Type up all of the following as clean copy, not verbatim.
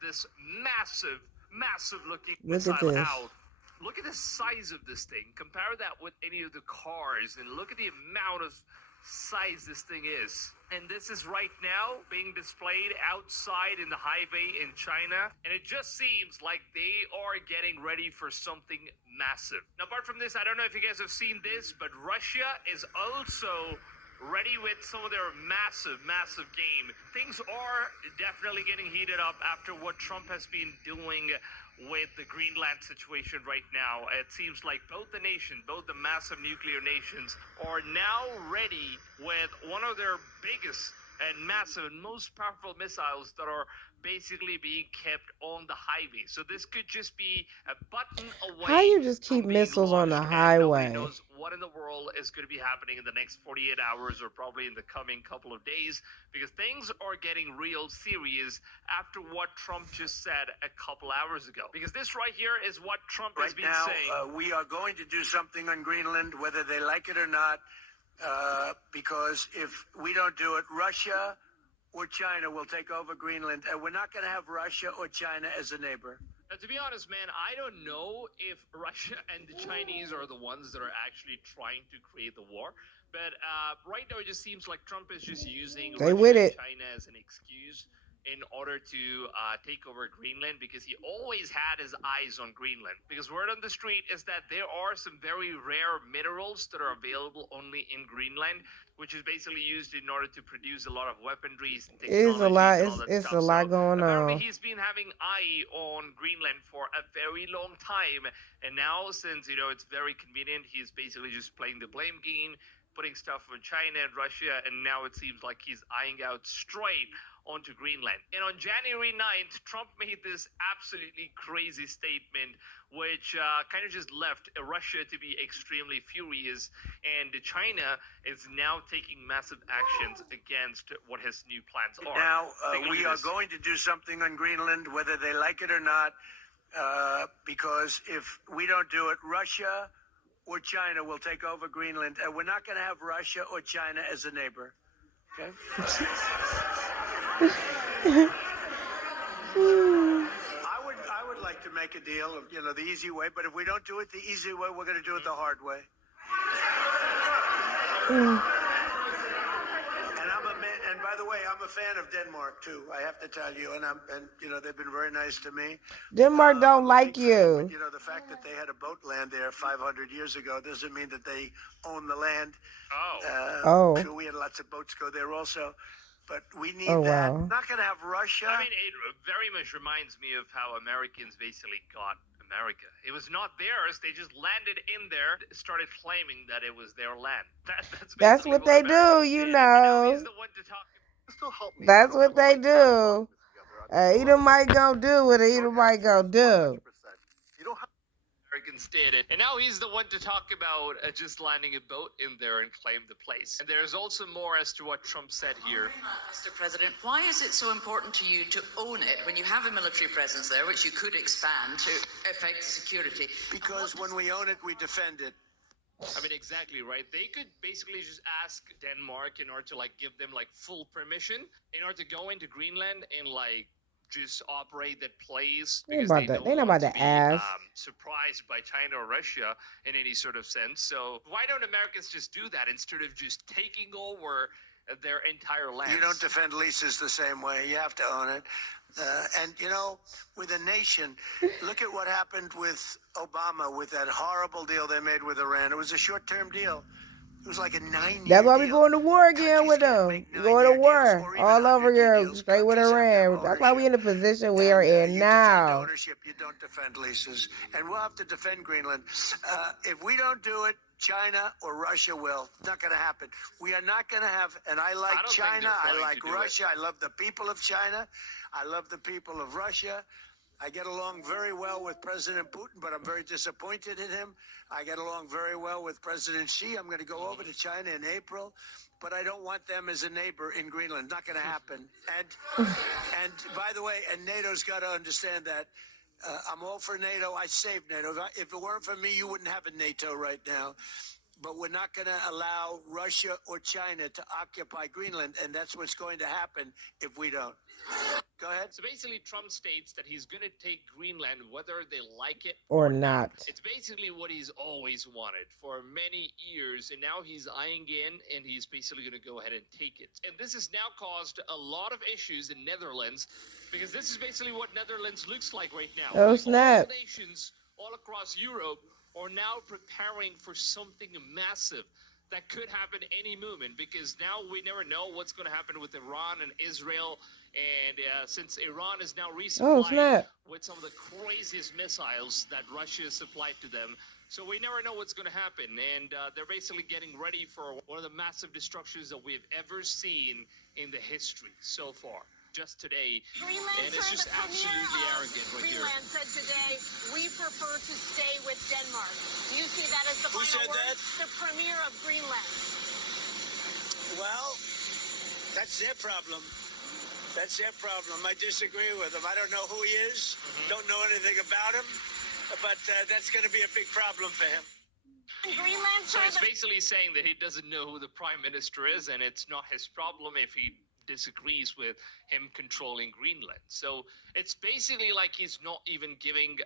This massive, massive looking Look at missile this. out. Look at the size of this thing. Compare that with any of the cars, and look at the amount of size this thing is. And this is right now being displayed outside in the highway in China. And it just seems like they are getting ready for something massive. Now, apart from this, I don't know if you guys have seen this, but Russia is also ready with some of their massive, massive game. Things are definitely getting heated up after what Trump has been doing with the Greenland situation right now. It seems like both the nation, both the massive nuclear nations, are now ready with one of their biggest and massive and most powerful missiles that are basically being kept on the highway. So this could just be a button How away you just keep from being missiles on the launched, and nobody highway? knows what in the world is going to be happening in the next 48 hours or probably in the coming couple of days, because things are getting real serious after what Trump just said a couple hours ago. Because this right here is what Trump has been saying. We are going to do something on Greenland, whether they like it or not, because if we don't do it, Russia or China will take over Greenland, and we're not going to have Russia or China as a neighbor. Now, to be honest, man, I don't know if Russia and the Chinese are the ones that are actually trying to create the war. But right now, it just seems like Trump is just using They Russia with and it. China as an excuse in order to take over Greenland, because he always had his eyes on Greenland. Because word on the street is that there are some very rare minerals that are available only in Greenland, which is basically used in order to produce a lot of weaponries and It's a lot. technologies and all that It's stuff. a lot So going apparently, on. he's been having eye on Greenland for a very long time, and now since it's very convenient, he's basically just playing the blame game, putting stuff on China and Russia, and now it seems like he's eyeing out straight onto Greenland. And on January 9th, Trump made this absolutely crazy statement, which kind of just left Russia to be extremely furious, and China is now taking massive actions against what his new plans are. Now, we are going to do something on Greenland, whether they like it or not, because if we don't do it, Russia or China will take over Greenland, and we're not going to have Russia or China as a neighbor. Okay? I would like to make a deal of, the easy way, but if we don't do it the easy way, we're going to do it the hard way. And by the way, I'm a fan of Denmark too. I have to tell you, and they've been very nice to me. Denmark don't like Fan, you. but the fact that they had a boat land there 500 years ago doesn't mean that they own the land. Oh. Sure, we had lots of boats go there also. But we need Oh that. wow. Not going to have Russia. I mean, it very much reminds me of how Americans basically got America. It was not theirs. They just landed in there, started claiming that it was their land. That's Basically what what they do, Americans you did. And now he's know. the one to talk. That's what they do. Edomite gonna do what Edomite gonna do. Americans did it. And now he's the one to talk about just landing a boat in there and claim the place. And there's also more as to what Trump said here. Mr. President, why is it so important to you to own it when you have a military presence there, which you could expand to affect security? Because when we own it, we defend it. I mean, exactly, right? They could basically just ask Denmark in order to give them full permission in order to go into Greenland and just operate that place, because they don't They not want about to to be ask. surprised by China or Russia in any sort of sense. So why don't Americans just do that instead of just taking over their entire land? You don't defend leases the same way. You have to own it. And with a nation, look at what happened with Obama, with that horrible deal they made with Iran. It was a short-term deal. It was like a 9-year deal. That's why we going to war again with them. We going to war all over here, straight with Iran. That's why we in the position we are in you now. defend ownership. You don't defend leases. And we'll have to defend Greenland. If we don't do it, China or Russia will. It's not going to happen. We are not going to have, and I like China, I like Russia, I love the people of China, I love the people of Russia. I get along very well with President Putin, but I'm very disappointed in him. I get along very well with President Xi. I'm going to go over to China in April, but I don't want them as a neighbor in Greenland. Not going to happen. And by the way, and NATO's got to understand that. I'm all for NATO. I saved NATO. If it weren't for me, you wouldn't have a NATO right now. But we're not going to allow Russia or China to occupy Greenland, and that's what's going to happen if we don't. Go ahead. So basically, Trump states that he's going to take Greenland whether they like it or not. It's basically what he's always wanted for many years, and now he's eyeing in, and he's basically going to go ahead and take it. And this has now caused a lot of issues in Netherlands, because this is basically what Netherlands looks like right now. Oh, snap. All nations all across Europe are now preparing for something massive that could happen any moment, because now we never know what's going to happen with Iran and Israel. And since Iran is now resupplied with some of the craziest missiles that Russia has supplied to them, so we never know what's going to happen. And they're basically getting ready for one of the massive destructions that we've ever seen in the history so far. Just today, and it's just absolutely arrogant right here. Greenland said today, we prefer to stay with Denmark. Do you see that as the final word? That? The premier of Greenland. Well, that's their problem. That's their problem. I disagree with him. I don't know who he is. Don't know anything about him. But that's going to be a big problem for him. Greenland, so it's basically saying that he doesn't know who the prime minister is, and it's not his problem if he disagrees with him controlling Greenland. So it's basically like he's not even giving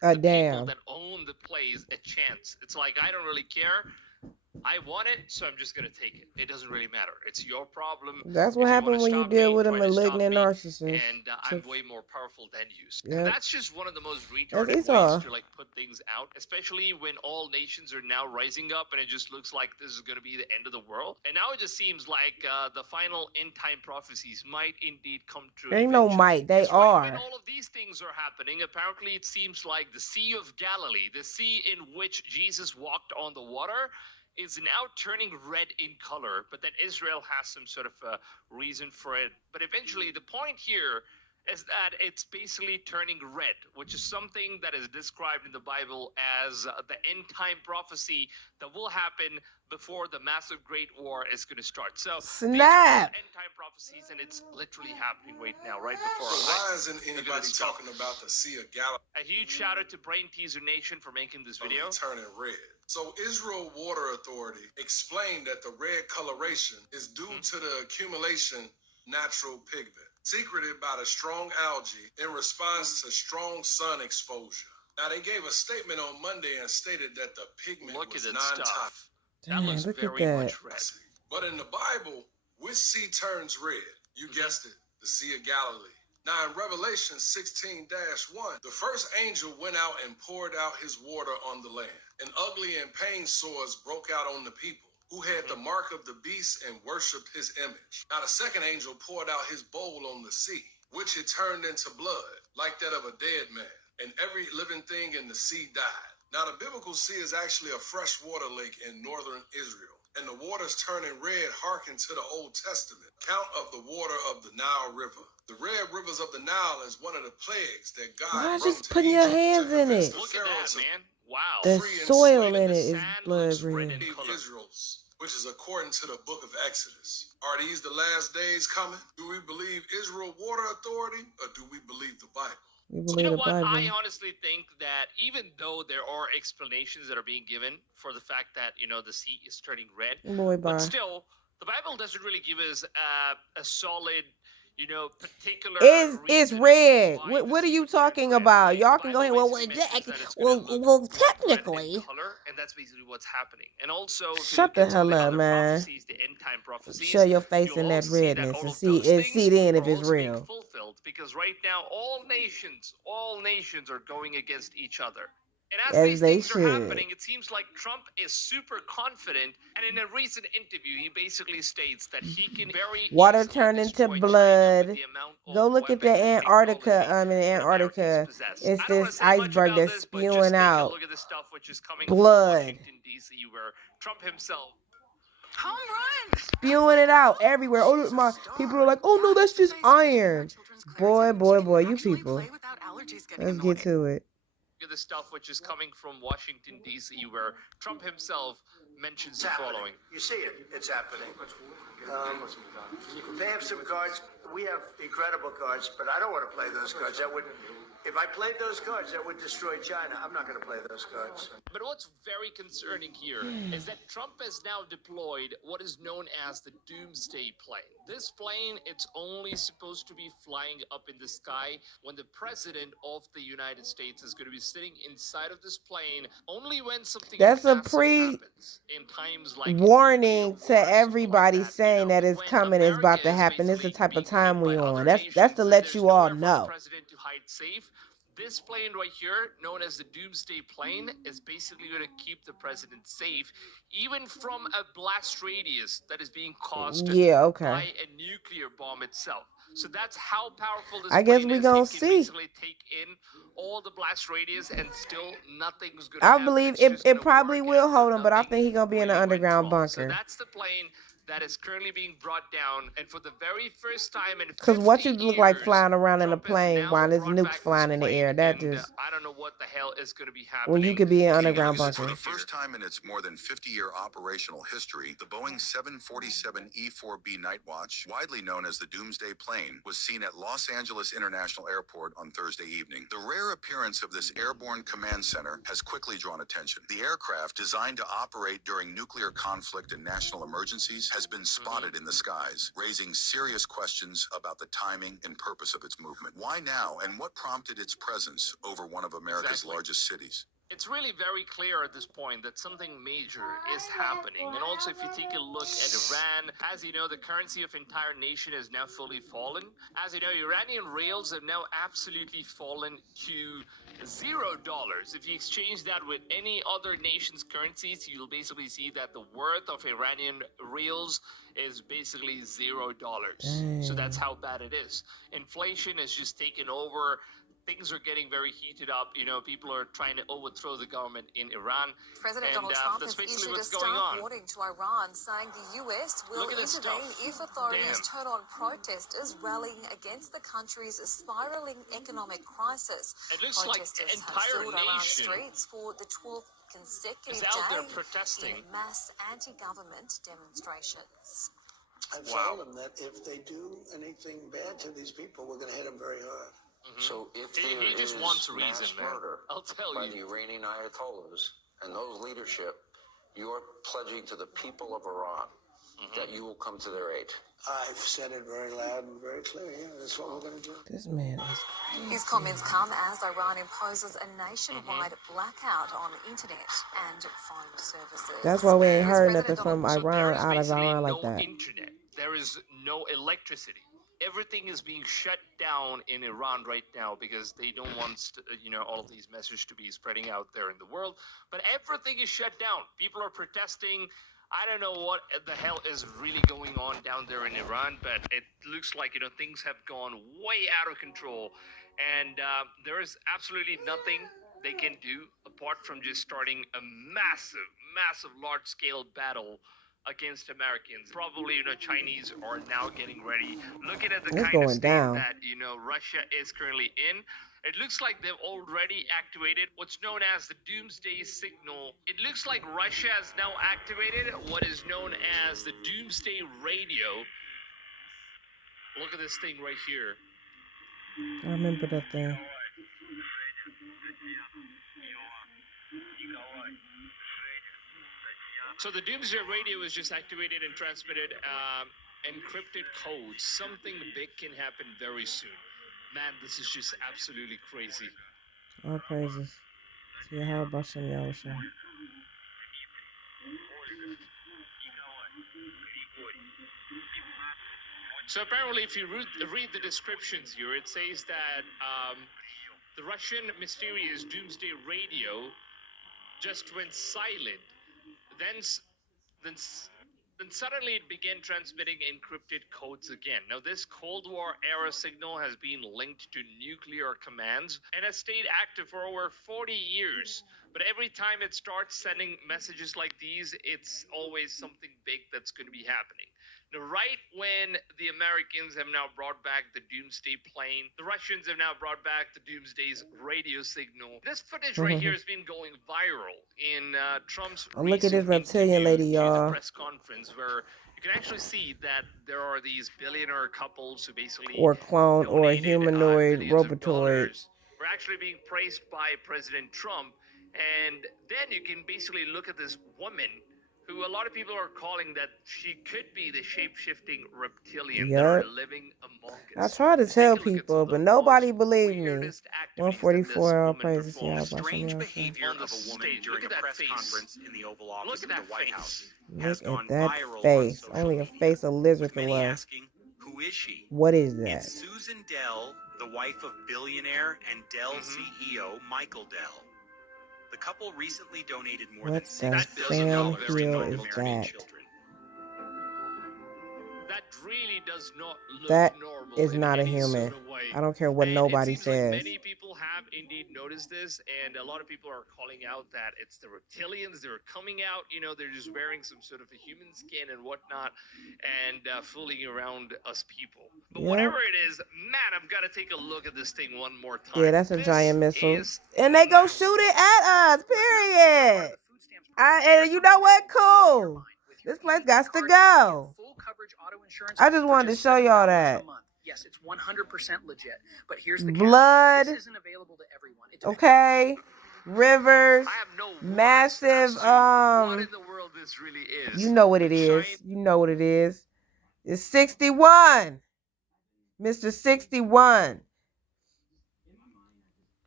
the people that own the place a chance. It's like, I don't really care. I want it, so I'm just going to take it. It doesn't really matter. It's your problem. That's what happens when you deal with a malignant narcissist. And I'm way more powerful than you. Yep. And that's just one of the most retarded ways to like put things out, especially when all nations are now rising up and it just looks like this is going to be the end of the world. And now it just seems like the final end-time prophecies might indeed come true. There ain't no might. They are. When all of these things are happening, apparently it seems like the Sea of Galilee, the sea in which Jesus walked on the water, is now turning red in color, but then Israel has some sort of a reason for it. But eventually, the point here is that it's basically turning red, which is something that is described in the Bible as the end-time prophecy that will happen before the massive great war is going to start. So these are end-time prophecies, and it's literally happening right now, right before our eyes. Why isn't anybody talking about the Sea of Galilee? A huge shout out to Brain Teaser Nation for making this video. Turning red. So Israel Water Authority explained that the red coloration is due to the accumulation natural pigment, secreted by the strong algae in response to strong sun exposure. Now, they gave a statement on Monday and stated that the pigment was non-toxic. That looks very much red. But in the Bible, which sea turns red? You guessed it, the Sea of Galilee. Now, in Revelation 16-1, the first angel went out and poured out his water on the land. And ugly and pain sores broke out on the people who had the mark of the beast and worshipped his image. Now, the second angel poured out his bowl on the sea, which it turned into blood, like that of a dead man. And every living thing in the sea died. Now, the biblical sea is actually a freshwater lake in northern Israel. And the waters turning red hearken to the Old Testament account of the water of the Nile River. The red rivers of the Nile is one of the plagues that God Why brought just putting your hands in it? Look at that, man. Wow. The soil in it is blood red. Israel's, which is according to the book of Exodus. Are these the last days coming? Do we believe Israel Water Authority, or do we believe the Bible? You know what? I honestly think that even though there are explanations that are being given for the fact that, you know, the sea is turning red, but still, the Bible doesn't really give us a solid, you know, particular. It's red. What are you talking about? Y'all can go ahead. Well, technically. And that's basically what's happening. And also, shut the hell up, man. The end time prophecies, show your face in that redness and see then if it's real. Fulfilled, because right now all nations are going against each other. And as these things are happening, it seems like Trump is super confident. And in a recent interview, he basically states that he can very water turn into blood. Go look at the Antarctica. Antarctica. It's this iceberg that's spewing out blood. Trump himself. Home run. Spewing it out everywhere. Oh, my people are like, oh no, that's just iron. Boy, you people. Let's get to it. The stuff which is coming from Washington, D.C., where Trump himself mentions the following. You see it. It's happening. They have some guards We have incredible cards, but I don't want to play those cards. That would, if I played those cards, that would destroy China. I'm not going to play those cards. But what's very concerning here is that Trump has now deployed what is known as the Doomsday Plane. This plane, it's only supposed to be flying up in the sky when the president of the United States is going to be sitting inside of this plane only when something That's a massive happens in times like warning to everybody like that, saying that it's coming, it's about to happen. It's the type of time we on. That's to let you all know. President to hide safe. This plane right here, known as the Doomsday Plane, is basically going to keep the president safe, even from a blast radius that is being caused by a nuclear bomb itself. So that's how powerful this plane is. Gonna it can basically take in all the blast radius and still nothing's going to happen. I believe it probably will hold him, but I think he's going to be in an underground bunker. So that's the plane that is currently being brought down, and for the very first time in 50 years, because what you look like flying around in a plane while there's nukes flying in the air, that just I don't know what the hell is going to be happening. when you could be in an underground bunker. For the first time in its more than 50-year operational history, the Boeing 747 E-4B Night Watch, widely known as the Doomsday Plane, was seen at Los Angeles International Airport on Thursday evening. The rare appearance of this airborne command center has quickly drawn attention. The aircraft, designed to operate during nuclear conflict and national emergencies, has been spotted in the skies, raising serious questions about the timing and purpose of its movement. Why now, and what prompted its presence over one of America's largest cities? It's really very clear at this point that something major is happening. And also, if you take a look at Iran, as you know, the currency of entire nation has now fully fallen. As you know, Iranian reals have now absolutely fallen to $0. If you exchange that with any other nation's currencies, you'll basically see that the worth of Iranian reals is basically $0. So that's how bad it is. Inflation has just taken over. Things are getting very heated up. You know, people are trying to overthrow the government in Iran. President Donald Trump has issued a stark warning to Iran, saying the US will intervene if authorities turn on protesters rallying against the country's spiraling economic crisis. It looks protesters like the entire have filled Iran nation streets for the 12th consecutive is out there day protesting. in mass anti-government demonstrations. I've told them that if they do anything bad to these people, we're going to hit them very hard. So if he just wants reason, murder I'll tell by you. the Iranian Ayatollahs and those leadership, you're pledging to the people of Iran that you will come to their aid. I've said it very loud and very clear. Yeah, that's what we're going to do. This man is crazy. His comments come as Iran imposes a nationwide blackout on internet and phone services. That's why we ain't heard nothing from Iran out of Iran like that. Internet. There is no electricity. Everything is being shut down in Iran right now because they don't want, all of these messages to be spreading out there in the world. But everything is shut down. People are protesting. I don't know what the hell is really going on down there in Iran, but it looks like, things have gone way out of control. And there is absolutely nothing they can do apart from just starting a massive, large-scale battle against Americans. Probably, Chinese are now getting ready. Looking at the kind of state that, Russia is currently in, it looks like they've already activated what's known as the Doomsday Signal. It looks like Russia has now activated what is known as the Doomsday Radio. Look at this thing right here. I remember that thing. So the Doomsday Radio is just activated and transmitted encrypted codes. Something big can happen very soon. Man, this is just absolutely crazy. All praises to Yahweh Bashem Yahushua. So apparently, if you read the descriptions here, it says that the Russian mysterious Doomsday Radio just went silent. Then suddenly it began transmitting encrypted codes again. Now, this Cold War era signal has been linked to nuclear commands and has stayed active for over 40 years. But every time it starts sending messages like these, it's always something big that's going to be happening. Now, right when the Americans have now brought back the Doomsday Plane, the Russians have now brought back the Doomsday's radio signal. This footage right here has been going viral in Trump's look at this reptilian lady, y'all. press conference, where you can actually see that there are these billionaire couples who basically or clone or humanoid robotoid. Were actually being praised by President Trump. And then you can basically look at this woman who a lot of people are calling that she could be the shape-shifting reptilian that are living among us. I try to tell people, but nobody believed me. 144, all praises to y'all. Strange behavior of a woman during a press conference in the Oval Office of the White House has gone viral face. on social Only media, a face of lizard with many asking, who is she? What is that? It's Susan Dell, the wife of billionaire and Dell CEO Michael Dell. The couple recently donated more than $6 billion to feed American children. That really does not look that normal. Is not a human. I don't care what nobody says. Like many people have indeed noticed this, and a lot of people are calling out that it's the reptilians. They're coming out, they're just wearing some sort of a human skin and whatnot, and fooling around us people. But whatever it is, man, I've got to take a look at this thing one more time. Yeah, that's a giant missile, and they go shoot it at us. Period. And you know what? Cool. This place got to go. I just wanted to show y'all that. Yes, it's 100% legit. But here's the blood. This isn't available to everyone. Okay. Rivers. Massive. What in the world this really is? You know what it is. You know what it is. It's 61. Mr. 61.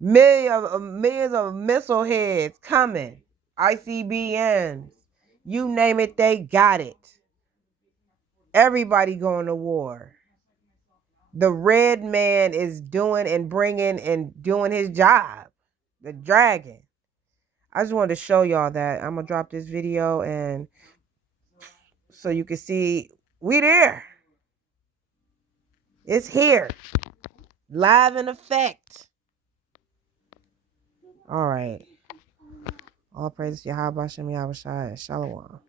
Millions of missile heads coming. ICBMs. You name it, they got it. Everybody going to war. The red man is doing and bringing and doing his job. The dragon. I just wanted to show y'all that. I'm going to drop this video and so you can see we there. It's here. Live in effect. All right. All praise to Yahweh Shem Yahweh Shai. Shalom.